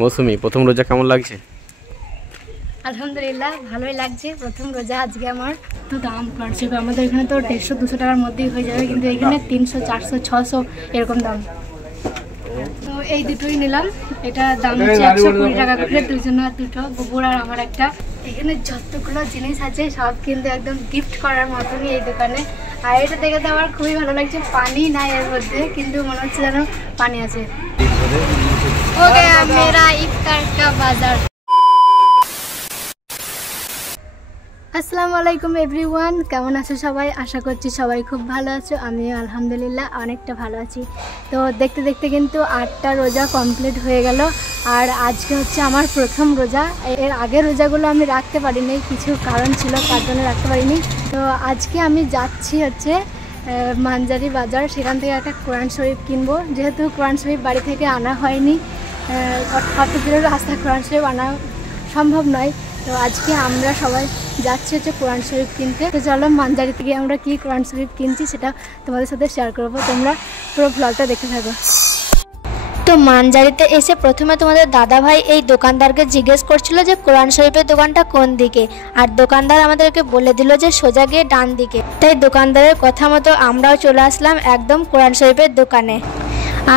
মৌসুমি, প্রথম রোজা কেমন লাগছে? আলহামদুলিল্লাহ ভালোই লাগছে। প্রথম রোজা আজকে আমার। তো দাম পড়ছে আমাদের এখানে তো 150-200 টাকার মধ্যেই হয়ে যাবে, কিন্তু এখানে 300, 400, 600 এরকম দাম। তো এই দুটোই নিলাম। এটা দাম হচ্ছে 120 টাকা করে, দুজনের দুটো, বুবুর আর আমার একটা। এখানে যতগুলো জিনিস আছে সব কিন্তু একদম গিফট করার মতনই এই দোকানে। আর এটা দেখে তো আমার খুবই ভালো লাগছে। পানি নাই এর মধ্যে, কিন্তু মনে হচ্ছে যেন পানি আছে। हो गया मेरा इफ्तार का बाजार। আসসালামু আলাইকুম এভরিওয়ান, কেমন আছো সবাই? আশা করছি সবাই খুব ভালো আছো। আমিও আলহামদুলিল্লাহ অনেকটা ভালো আছি। তো দেখতে দেখতে কিন্তু 8টা রোজা কমপ্লিট হয়ে গেল। আর আজকে হচ্ছে আমার প্রথম রোজা। এর আগের রোজাগুলো আমি রাখতে পারিনি, কিছু কারণ ছিল তার জন্য রাখতে পারিনি। তো আজকে আমি যাচ্ছি হচ্ছে মানজারি বাজার, সেখান থেকে একটা কোরআন শরীফ কিনবো। যেহেতু কোরআন শরীফ বাড়ি থেকে আনা হয়নি, অত দূরের রাস্তা কোরআন শরীফ আনা সম্ভব নয়। তো আজকে আমরা সবাই যাচ্ছি হচ্ছে কোরআন শরীফ কিনতে। তো চলো মানজারি থেকে আমরা কি কোরআন শরীফ কিনছি সেটা তোমাদের সাথে শেয়ার করবো, তোমরা পুরো ব্লগটা দেখতে থাকো। তো মানজারিতে এসে প্রথমে তোমাদের দাদাভাই এই দোকানদারকে জিজ্ঞেস করছিল যে কোরআন শরীফের দোকানটা কোন দিকে, আর দোকানদার আমাদেরকে বলে দিল যে সোজা গিয়ে ডান দিকে। তাই দোকানদারের কথা মতো আমরাও চলে আসলাম একদম কোরআন শরীফের দোকানে।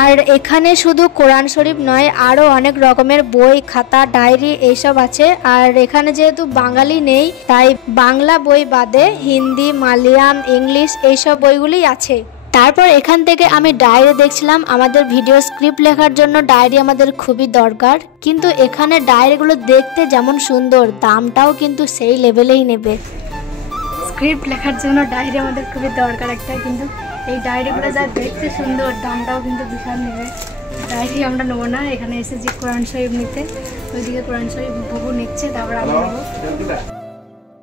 আর এখানে শুধু কোরআন শরীফ নয়, আরও অনেক রকমের বই, খাতা, ডায়েরি এইসব আছে। আর এখানে যেহেতু বাঙালি নেই, তাই বাংলা বই বাদে হিন্দি, মালয়ালম, ইংলিশ এইসব বইগুলি আছে। তারপর এখান থেকে আমি ডায়েরি দেখছিলাম। আমাদের ভিডিও স্ক্রিপ্ট লেখার জন্য ডায়েরি আমাদের খুবই দরকার, কিন্তু এখানে ডায়েরিগুলো দেখতে যেমন সুন্দর, দামটাও কিন্তু সেই লেভেলেই নেবে। স্ক্রিপ্ট লেখার জন্য ডায়েরি আমাদের খুবই দরকার একটা, কিন্তু এই ডায়েরিগুলো যা দেখতে সুন্দর, দামটাও কিন্তু বিশাল নেবে। ডায়েরি আমরা নেবো না, এখানে এসেছি কোরআন শরীফ নিতে। ওইদিকে কোরআন শরীফ বুবু নিচ্ছে, তারপর আমি নেবো।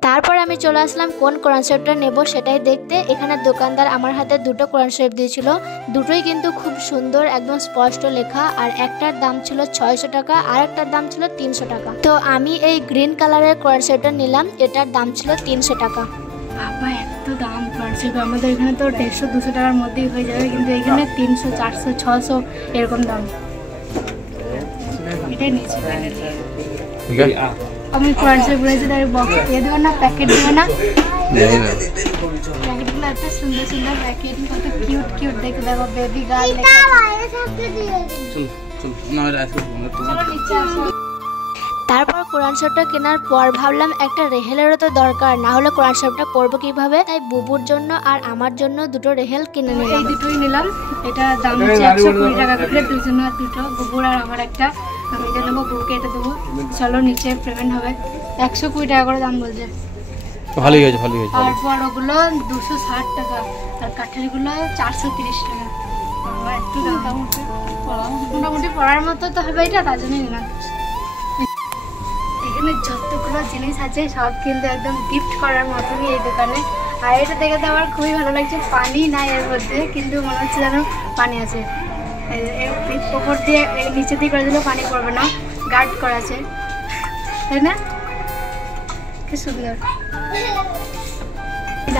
তারপর আমি চলে আসলাম কোন কোরআন শরীফটা নেব সেটাই দেখতে। এখানে দোকানদার আমার হাতে দুটো কোরআন শরীফ দিয়েছিল, দুটোই কিন্তু খুব সুন্দর, একদম স্পষ্ট লেখা। আর একটার দাম ছিল 600 টাকা, আর একটার দাম ছিল 300 টাকা। তো আমি এই গ্রিন কালারের কোরআন শরীফটা নিলাম, এটার দাম ছিল 300 টাকা। বাবা এত দাম কোরআন শরীফ! আমাদের এখানে তো 150-200 টাকার মধ্যেই হয়ে যাবে, কিন্তু এখানে 300, 400, 600 এরকম দাম। এটাই নিয়েছি আমি। কোরআন শরীফ বলেছি তাই বক্স দিয়ে দেবো না, প্যাকেট দেবো না। প্যাকেটগুলো এত সুন্দর সুন্দর প্যাকেট, কত কিউট কিউট দেখে, দেখো বেবি গার্ল লেখা। তারপর কোরআন শরীফটা কেনার পর ভাবলাম একটা রেহেলেরও তো দরকার, না হলে কোরআন শরীফটা পড়বো কিভাবে। তাই বুবুর জন্য আর আমার জন্য দুটো রেহেল কিনে নিলাম। এই দুটোই নিলাম। এটা দাম হচ্ছে 120 টাকা করে, দুজনের দুটো, বুবুর আর আমার একটা। আমি এটা নেবো, বুবুকে এটা দেবো। চলো নিচে পেমেন্ট হবে। 120 টাকা করে দাম বলছে। ভালোই হয়েছে, ভালোই হয়েছে। আর বড়গুলো 260 টাকা, আর কাঠেরগুলো 430 টাকা। একটু মোটামুটি পড়ার মতো তো হবে এটা, তার জন্যই নিলাম। এখানে যতগুলো জিনিস আছে সব কিন্তু একদম গিফট করার মতনই এই দোকানে। আর এটা দেখে তো আমার খুবই ভালো লাগছে। পানি নাই এর মধ্যে, কিন্তু মনে হচ্ছে যেন পানি আছে। ওপর দিয়ে নিচে দিয়ে করে দিলেও পানি পড়বে না, গার্ড করা আছে, তাই না? কি সুন্দর।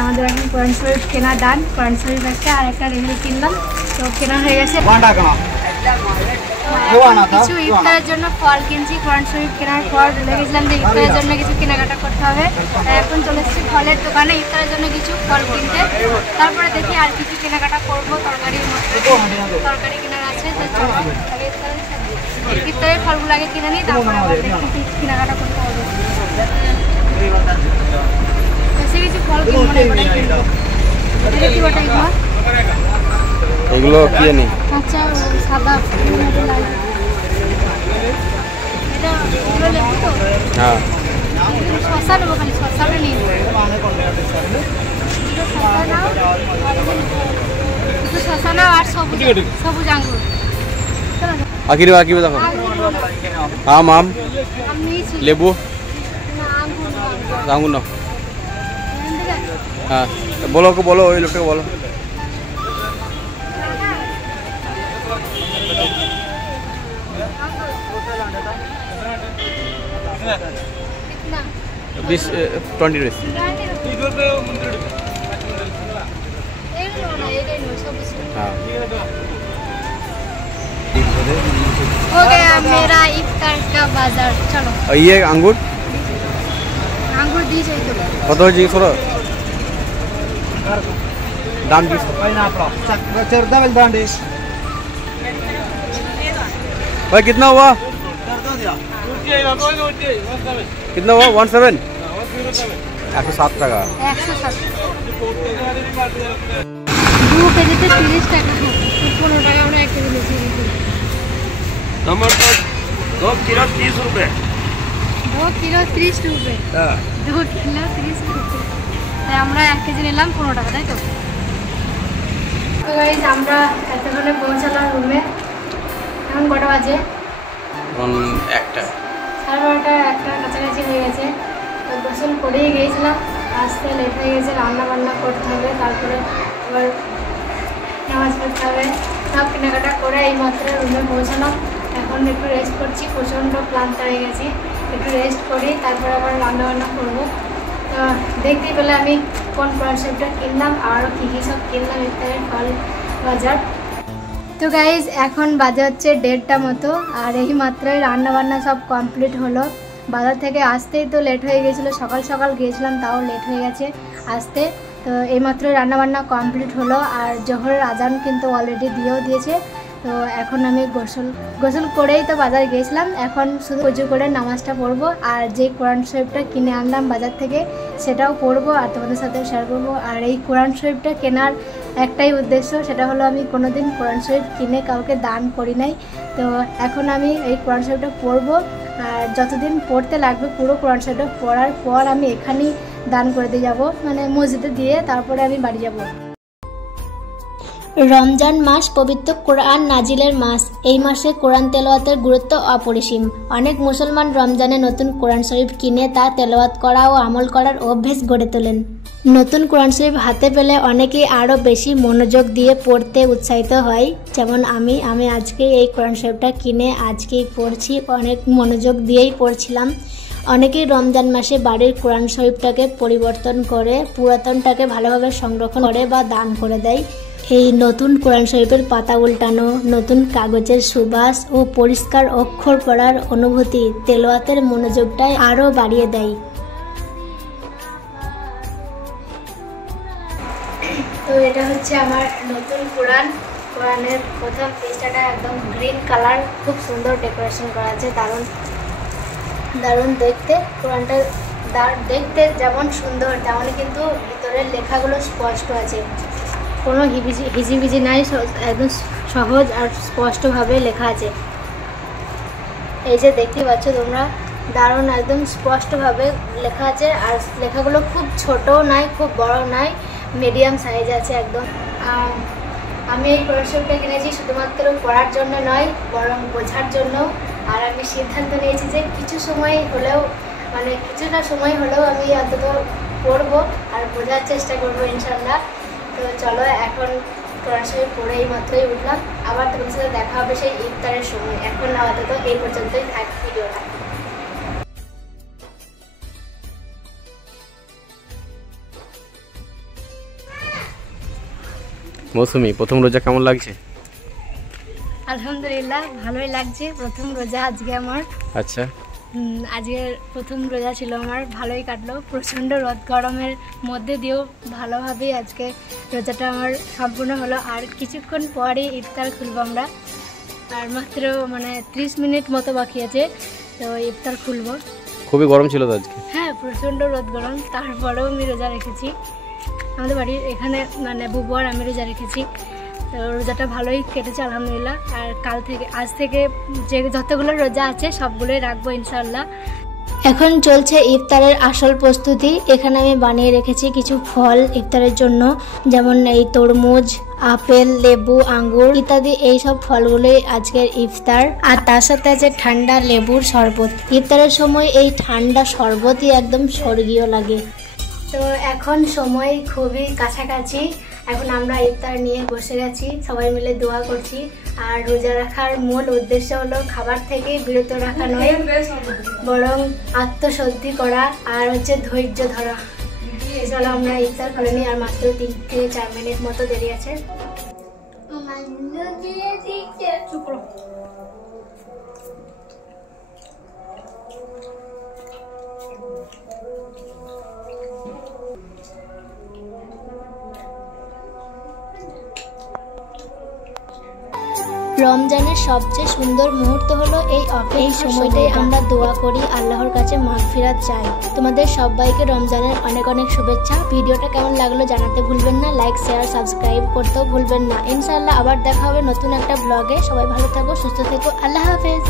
আমাদের এখন কোরআন শরীফ কেনা ডান। কোরআন শরীফ একটা আর একটা রেহেল কিনলাম, তো কেনা হয়ে গেছে। কিছু ইফতারের জন্য ফল কিনছি। কোরআন শরীফ কেনার পর ভুলে গেছিলাম যে ইফতারের জন্য কিছু কেনাকাটা করতে হবে। এখন চলে এসেছি ফলের দোকানে ইফতারের জন্য কিছু ফল কিনতে। তারপরে দেখি আর কিছু কেনাকাটা করবো। তরকারি কেনার আছে, ইফতারের ফলগুলো আগে কিনে নিই, তারপরে আবার দেখি কেনাকাটা করতে হবে। বেশি কিছু ফল কিনবো না, দেখি ওটাই ঘর। এগুলো কি জানি? আচ্ছা সাদা এটা লেবু তো? হ্যাঁ। শসা নেবো, খালি শসাটা নিয়ে শসা নাও আর সবুজ আঙ্গুর। আকিরে আকিবে দেখো, আম আম লেবু আঙ্গুর নাও। হ্যাঁ বলো, ওকে বলো, ওই লোকটাকে বলো। कितना? 20 20 रुपीस। हो गया मेरा इफ्तार চলো। और ये अंगूर আঙ্গুর দিয়েছে তো। কত হয়েছে ছোটো दाम की भाई कितना हुआ कितना हुआ 17 107 টাকা 107 2 কেজিতে 30 টাকা 15 টাকা আমরা 1 কেজি নিয়েছি टमाटर 2 किलो 30 रुपए 2 কিলো 30 रुपए 2 কিলো 30 रुपए তাই আমরা 1 কেজি নিলাম 15 টাকা তাই তো। তো গাইস আমরা এতক্ষণে পৌঁছালাম রুমে। এখন কটা বাজে? একটা 12:30 1টার কাছাকাছি হয়ে গেছে। তো গোসল করেই গিয়েছিলাম, আসতে লেট হয়ে গেছে, রান্না বান্না করতে হবে, তারপরে আবার নামাজ পড়তে হবে, সব কেনাকাটা করে এই মাত্র রুমে পৌঁছালাম। এখন একটু রেস্ট করছি, প্রচণ্ড ক্লান্ত হয়ে গেছি, একটু রেস্ট করি তারপরে আবার রান্না বান্না করবো। তো দেখতেই পেলে আমি কোন প্রোডাক্টটা কিনলাম আর কী কী সব কিনলাম ইত্যাদি ফল বাজার। তো গাইজ এখন বাজে হচ্ছে 1:30 মতো, আর এই মাত্রই রান্নাবান্না সব কমপ্লিট হলো। বাজার থেকে আসতেই তো লেট হয়ে গেছিলো, সকাল সকাল গিয়েছিলাম তাও লেট হয়ে গেছে আসতে। তো এই মাত্রই রান্নাবান্না কমপ্লিট হলো, আর জোহরের আজান কিন্তু অলরেডি দিয়েও দিয়েছে। তো এখন আমি গোসল করেই তো বাজার গিয়েছিলাম, এখন শুধু পুজো করে নামাজটা পড়বো, আর যে কোরআন শরীফটা কিনে আনলাম বাজার থেকে সেটাও পড়বো আর তোমাদের সাথে শেয়ার করবো। আর এই কোরআন শরীফটা কেনার একটাই উদ্দেশ্য, সেটা হলো আমি কোনোদিন কোরআন শরীফ কিনে কাউকে দান করি নাই। তো এখন আমি এই কোরআন শরীফটা পড়বো, আর যতদিন পড়তে লাগবে পুরো কোরআন শরীফটা পড়ার পর আমি এখানেই দান করে দিয়ে যাবো, মানে মসজিদে দিয়ে তারপরে আমি বাড়ি যাব। রমজান মাস পবিত্র কোরআন নাজিলের মাস। এই মাসে কোরআন তেলাওয়াতের গুরুত্ব অপরিসীম। অনেক মুসলমান রমজানে নতুন কোরআন শরীফ কিনে তা তেলাওয়াত করা ও আমল করার অভ্যেস গড়ে তোলেন। নতুন কোরআন শরীফ হাতে পেলে অনেকেই আরও বেশি মনোযোগ দিয়ে পড়তে উৎসাহিত হয়, যেমন আমি আজকে এই কোরআন শরীফটা কিনে আজকেই পড়ছি, অনেক মনোযোগ দিয়েই পড়ছিলাম। অনেকেই রমজান মাসে বাড়ির কোরআন শরীফটাকে পরিবর্তন করে পুরাতনটাকে ভালোভাবে সংরক্ষণ করে বা দান করে দেয়। এই নতুন কোরআন শরীফের পাতা উল্টানো, নতুন কাগজের সুবাস ও পরিষ্কার অক্ষর পড়ার অনুভূতি তেলাওয়াতের মনোযোগটাই আরও বাড়িয়ে দেয়। তো এটা হচ্ছে আমার নতুন কোরআনের প্রথম পৃষ্ঠাটা একদম গ্রিন কালার, খুব সুন্দর ডেকোরেশন করা আছে, দারুণ দেখতে। কোরআনটা দেখতে যেমন সুন্দর তেমনই কিন্তু ভিতরের লেখাগুলো স্পষ্ট আছে, কোনো হিজিবিজি নাই, একদম সহজ আর স্পষ্টভাবে লেখা আছে। এই যে দেখতে পাচ্ছ তোমরা, দারুণ একদম স্পষ্টভাবে লেখা আছে, আর লেখাগুলো খুব ছোটও নাই খুব বড় নাই, মিডিয়াম সাইজ আছে একদম। আমি এই কোরআন শরীফটা কিনেছি শুধুমাত্র পড়ার জন্য নয়, বরং বোঝার জন্য। আর আমি সিদ্ধান্ত নিয়েছি যে কিছুটা সময় হলেও আমি অন্তত পড়বো আর বোঝার চেষ্টা করবো ইনশাল্লাহ। তো চলো এখন কোরআন শরীফ পড়ে এই মাত্রই উঠলাম, আবার তোমাদের সাথে দেখা হবে সেই ইফতারের সময়। এখন আপাতত এই পর্যন্তই থাক ভিডিওটা। মৌসুমি, প্রথম রোজা কেমন লাগছে? আলহামদুলিল্লাহ ভালোই লাগছে, প্রথম রোজা আজকে আমার। আচ্ছা, আজকের প্রথম রোজা ছিল আমার, ভালোই কাটলো। প্রচণ্ড রোদ গরমের মধ্যে দিয়েও ভালোভাবেই আজকে রোজাটা আমার সম্পূর্ণ হলো। আর কিছুক্ষণ পরই ইফতার খুলবো আমরা, আর মাত্র 30 মিনিট মতো বাকি আছে, তো ইফতার খুলবো। খুবই গরম ছিল তো আজকে? হ্যাঁ, প্রচণ্ড রোদ গরম, তারপরেও আমি রোজা রেখেছি। আমাদের বাড়ির এখানে বুবু আর আমি রোজা রেখেছি, তো রোজাটা ভালোই কেটেছে আলহামদুলিল্লাহ। আর আজ থেকে যে যতগুলো রোজা আছে সবগুলোই রাখবো ইনশাআল্লাহ। এখন চলছে ইফতারের আসল প্রস্তুতি। এখানে আমি বানিয়ে রেখেছি কিছু ফল ইফতারের জন্য, যেমন এই তরমুজ, আপেল, লেবু, আঙ্গুর ইত্যাদি। এই সব ফলগুলোই আজকের ইফতার। আর তার সাথে আছে ঠান্ডা লেবুর শরবত। ইফতারের সময় এই ঠান্ডা শরবতই একদম স্বর্গীয় লাগে। তো এখন সময় খুবই কাছাকাছি, এখন আমরা ইফতার নিয়ে বসে গেছি, সবাই মিলে দোয়া করছি। আর রোজা রাখার মূল উদ্দেশ্য হলো খাবার থেকে বিরত রাখা নয়, বরং আত্মশুদ্ধি করা আর ধৈর্য ধরা। চলো আমরা ইফতার করে নিই, আর মাত্র 3 থেকে 4 মিনিট মতো দেরি আছে। রমজানের সবচেয়ে সুন্দর মুহূর্ত হলো এই সময়টাই আমরা দোয়া করি, আল্লাহর কাছে মাগফিরাত চাই। তোমাদের সবাইকে রমজানের অনেক অনেক শুভেচ্ছা। ভিডিওটা কেমন লাগলো জানাতে ভুলবেন না, লাইক শেয়ার সাবস্ক্রাইব করতেও ভুলবেন না। ইনশাআল্লাহ আবার দেখা হবে নতুন একটা ব্লগে। সবাই ভালো থাকো, সুস্থ থেকো, আল্লাহ হাফেজ।